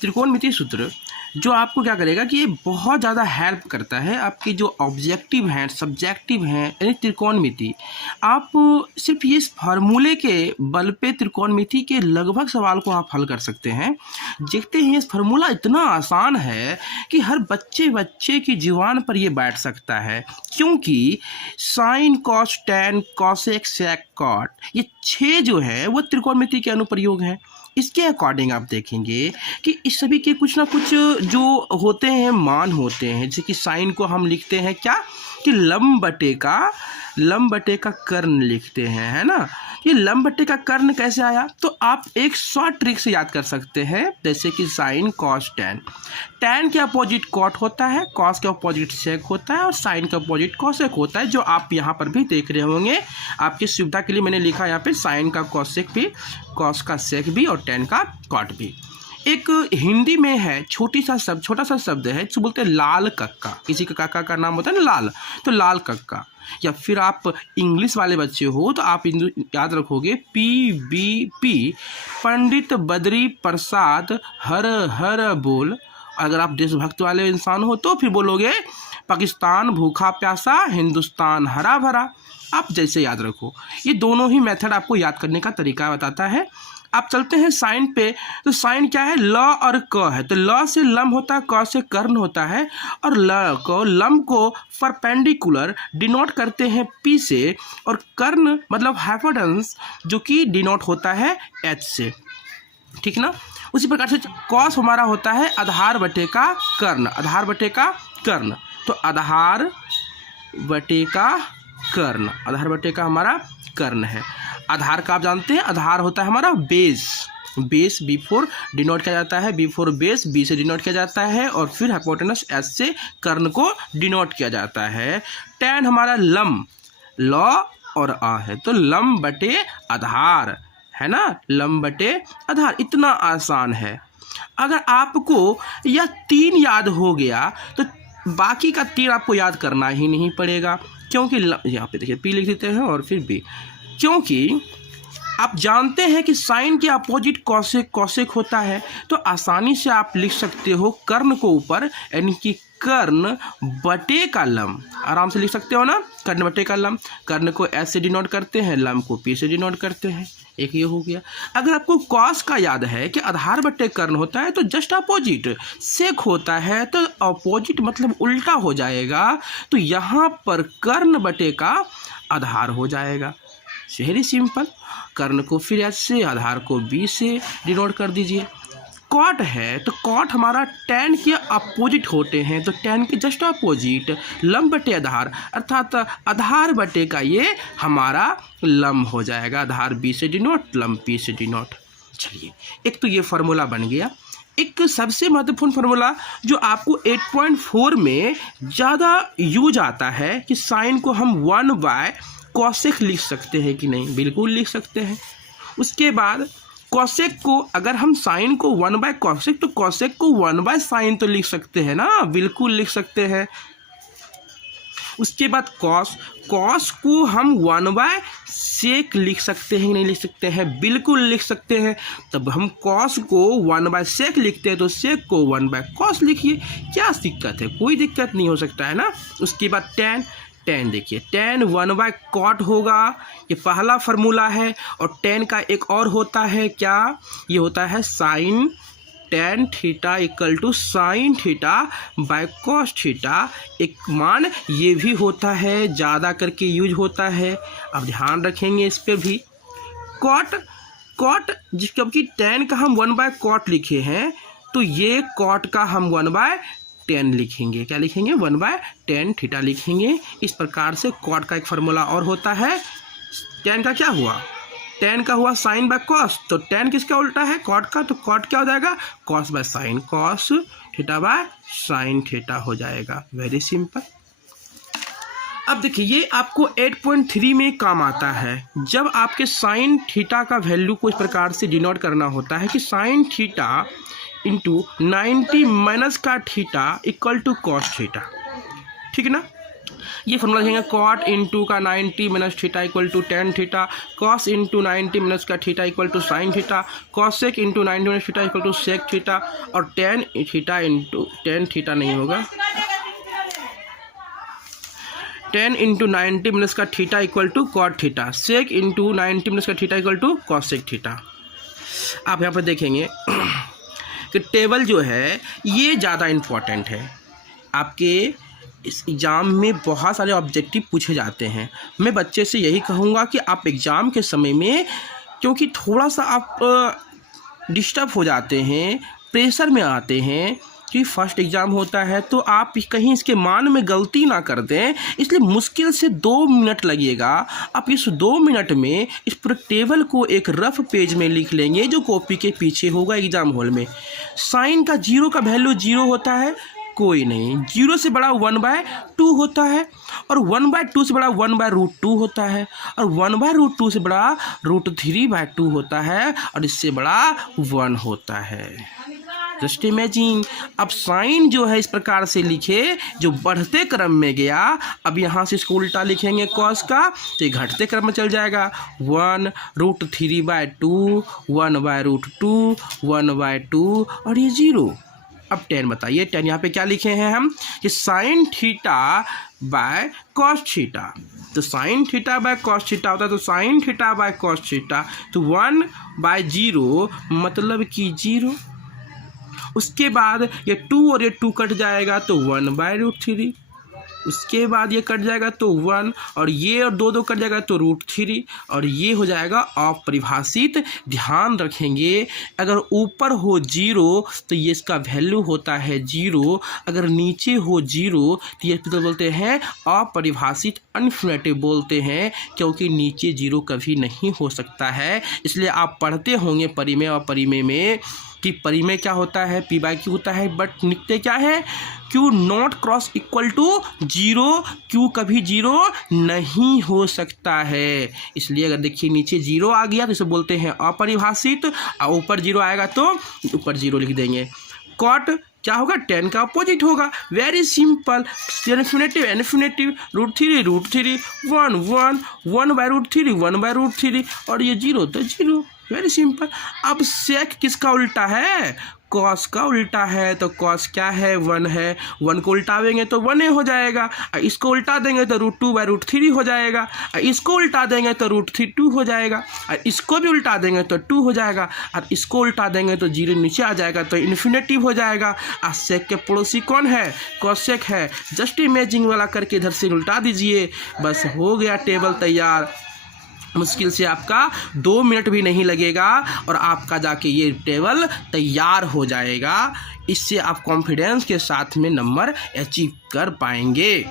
त्रिकोणमितीय सूत्र जो आपको क्या करेगा कि ये बहुत ज़्यादा हेल्प करता है आपके जो ऑब्जेक्टिव हैं, सब्जेक्टिव हैं, यानी त्रिकोणमिति। आप सिर्फ ये फार्मूले के बल पे त्रिकोणमिति के लगभग सवाल को आप हल कर सकते हैं। देखते हैं ये फार्मूला इतना आसान है कि हर बच्चे की जुबान पर ये बैठ सकता है, क्योंकि साइन, कॉस, टैन, कॉसेक, सेक, कॉट, ये 6 जो है वो त्रिकोणमिति के अनुप्रयोग हैं। इसके अकॉर्डिंग आप देखेंगे कि इस सभी के कुछ ना कुछ जो होते हैं मान होते हैं। जैसे कि साइन को हम लिखते हैं क्या कि लंब बटे का कर्ण लिखते हैं, है ना। ये लंब बटे का कर्ण कैसे आया, तो आप एक शॉर्ट ट्रिक से याद कर सकते हैं। जैसे कि साइन, कॉस, टैन के अपोजिट कॉट होता है, कॉस के अपोजिट सेक होता है और साइन के अपोजिट कॉसेक होता है, जो आप यहाँ पर भी देख रहे होंगे। आपकी सुविधा के लिए मैंने लिखा यहाँ पे साइन का कॉसेक भी, कॉस का सेक भी और टैन का कॉट भी। एक हिंदी में है छोटा सा शब्द है जो बोलते हैं लाल कक्का। किसी का काका का नाम होता है ना लाल, तो लाल कक्का। या फिर आप इंग्लिश वाले बच्चे हो तो आप याद रखोगे PBP, पंडित बद्री प्रसाद हर हर बोल। अगर आप देशभक्त वाले इंसान हो तो फिर बोलोगे पाकिस्तान भूखा प्यासा, हिंदुस्तान हरा भरा। आप जैसे याद रखो, ये दोनों ही मेथड आपको याद करने का तरीका बताता है। आप चलते हैं साइन पे, तो साइन क्या है, ल और क है, तो ल से लंब होता है, क से कर्ण होता है, और लंब को परपेंडिकुलर डिनोट करते हैं P से, और कर्ण मतलब हाइपोटेनस जो कि डिनोट होता है H से, ठीक ना। उसी प्रकार से कॉस हमारा होता है आधार बटे का कर्ण, आधार बटे का कर्ण, तो आधार बटे का कर्ण, आधार बटे का हमारा कर्ण है। आधार का आप जानते हैं, आधार होता है हमारा बेस, बेस B4 डिनोट किया जाता है, B4 बेस B से डिनोट किया जाता है, और फिर हाइपोटेनस S से कर्ण को डिनोट किया जाता है। टैन हमारा लंब, ल और आ है, तो लंब बटे आधार, है ना, लंब बटे आधार। इतना आसान है। अगर आपको यह 3 याद हो गया तो बाकी का 3 आपको याद करना ही नहीं पड़ेगा, क्योंकि यहाँ पे देखिए P लिख देते हैं और फिर B, क्योंकि आप जानते हैं कि साइन के अपोजिट कॉसेक होता है, तो आसानी से आप लिख सकते हो कर्ण को ऊपर, यानी कि कर्ण बटे का लंब, आराम से लिख सकते हो ना, कर्ण बटे का लंब। कर्ण को S से डिनोट करते हैं, लंब को P से डिनोट करते हैं, एक ये हो गया। अगर आपको कॉस का याद है कि आधार बटे कर्ण होता है, तो जस्ट अपोजिट सेक होता है, तो अपोजिट मतलब उल्टा हो जाएगा, तो यहाँ पर कर्ण बटे का आधार हो जाएगा। Very simple. कर्ण को फिर S से, आधार को B से डिनोट कर दीजिए। कॉट है तो कॉट हमारा टैन के अपोजिट होते हैं, तो टैन के जस्ट अपोजिट लंब बटे आधार, अर्थात आधार बटे का ये हमारा लंब हो जाएगा। आधार B से डिनोट, लंब P से डिनोट। चलिए, एक तो ये फार्मूला बन गया। एक सबसे महत्वपूर्ण फार्मूला जो आपको 8.4 में ज़्यादा यूज आता है कि साइन को हम 1 कॉसेक लिख सकते हैं कि नहीं, बिल्कुल लिख सकते हैं। उसके बाद कॉसेक को, अगर हम साइन को 1 कॉसेक, तो कॉसेक को 1 साइन तो लिख सकते हैं ना, बिल्कुल लिख सकते हैं। उसके बाद कॉस को हम 1 सेक लिख सकते हैं कि नहीं लिख सकते हैं, बिल्कुल लिख सकते हैं। तब हम कॉस को 1 सेक लिखते हैं, तो सेक को 1 कॉस लिखिए, क्या दिक्कत है, कोई दिक्कत नहीं हो सकता है ना। उसके बाद टैन देखिए, टैन 1 कॉट होगा, ये पहला फार्मूला है। और टैन का एक और होता है क्या, ये होता है sine tan theta equal to sine theta by cos theta. एक मान ये भी होता है, ज़्यादा करके यूज होता है, अब ध्यान रखेंगे इस पे भी। कॉट जबकि टैन का हम 1 कॉट लिखे हैं, तो ये कॉट का हम 1/10 लिखेंगे। क्या लिखेंगे, 1/10 थीटा लिखेंगे। इस प्रकार से कॉट का एक फार्मूला और होता है। टैन का क्या हुआ, टैन का हुआ साइन बाय कॉस, तो टैन किसका उल्टा है, कॉट का, तो कॉट क्या हो जाएगा, cos by sine, cos theta by sine theta हो जाएगा। Very simple. अब देखिए, ये आपको 8.3 में काम आता है जब आपके साइन थीटा का वैल्यू को इस प्रकार से डिनोट करना होता है कि साइन थीटा × 90 माइनस का theta equal to cos theta, ठीक है ना। ये फॉर्मूला लिखेंगे कॉट इंटू का 90 minus theta equal to tan theta, cos into 90 minus का theta equal to sine theta, cosec into 90 minus theta equal to sec theta, और tan theta into tan theta नहीं होगा, 10 इंटू 90 माइनस का theta equal to cot theta, sec into 90 minus का theta equal to cosec theta. आप यहाँ पर देखेंगे कि टेबल जो है ये ज़्यादा इम्पॉर्टेंट है। आपके इस एग्ज़ाम में बहुत सारे ऑब्जेक्टिव पूछे जाते हैं। मैं बच्चे से यही कहूँगा कि आप एग्ज़ाम के समय में, क्योंकि थोड़ा सा आप डिस्टर्ब हो जाते हैं, प्रेशर में आते हैं कि फर्स्ट एग्ज़ाम होता है, तो आप कहीं इसके मान में गलती ना कर दें, इसलिए मुश्किल से 2 मिनट लगेगा। आप इस 2 मिनट में इस पूरे टेबल को एक रफ पेज में लिख लेंगे जो कॉपी के पीछे होगा एग्ज़ाम हॉल में। साइन का 0 का वैल्यू 0 होता है, कोई नहीं, 0 से बड़ा 1/2 होता है, और 1/2 से बड़ा 1/√2 होता है, और 1/√2 से बड़ा √3/2 होता है, और इससे बड़ा 1 होता है। जस्ट इमेजिन, अब साइन जो है इस प्रकार से लिखे जो बढ़ते क्रम में गया, अब यहाँ से इसको उल्टा लिखेंगे कॉस का, तो ये घटते क्रम में चल जाएगा, 1√3/2, 1/√2, 1/2, और ये 0। अब 10 बताइए, 10 यहाँ पे क्या लिखे हैं हम कि sine theta by cos theta, तो sine theta by cos theta होता है, तो sine theta by cos theta, तो 1/0 मतलब कि 0। उसके बाद ये 2 और ये 2 कट जाएगा तो 1/√3, उसके बाद ये कट जाएगा तो 1, और ये और 2 कट जाएगा तो √3, और ये हो जाएगा अपरिभाषित। ध्यान रखेंगे, अगर ऊपर हो 0 तो ये इसका वैल्यू होता है 0, अगर नीचे हो 0 तो ये तो बोलते हैं अपरिभाषित, अनफिनिटिव बोलते हैं, क्योंकि नीचे 0 कभी नहीं हो सकता है। इसलिए आप पढ़ते होंगे परिमेय और परिमेय में कि परिमेय क्या होता है, P/Q होता है, बट निकटे क्या है, Q not cross equal to 0, Q कभी 0 नहीं हो सकता है। इसलिए अगर देखिए नीचे 0 आ गया तो इसे बोलते हैं अपरिभाषित, और ऊपर 0 आएगा तो ऊपर 0 लिख देंगे। कॉट क्या होगा, 10 का अपोजिट होगा, वेरी सिंपल, इन्फिनेटिव इन्फिनेटिव, √3 √3, 1 1, 1/√3 1/√3, और ये 0 तो 0, वेरी सिंपल। अब सेक किसका उल्टा है, कॉस का उल्टा है, तो कॉस क्या है, 1 है, 1 को उल्टावेंगे तो 1 हो जाएगा, इसको उल्टा देंगे तो √2/√3 हो जाएगा, इसको उल्टा देंगे तो √3/2 हो जाएगा, इसको भी उल्टा देंगे तो 2 हो जाएगा, और इसको उल्टा देंगे तो 0 नीचे आ जाएगा, तो इन्फिनेटिव हो जाएगा। और सेक के पड़ोसी कौन है, कॉसेक है। जस्ट इमेजिंग वाला करके इधर से उल्टा दीजिए, बस हो गया टेबल तैयार। मुश्किल से आपका 2 मिनट भी नहीं लगेगा और आपका जाके ये टेबल तैयार हो जाएगा। इससे आप कॉन्फिडेंस के साथ में नंबर अचीव कर पाएंगे।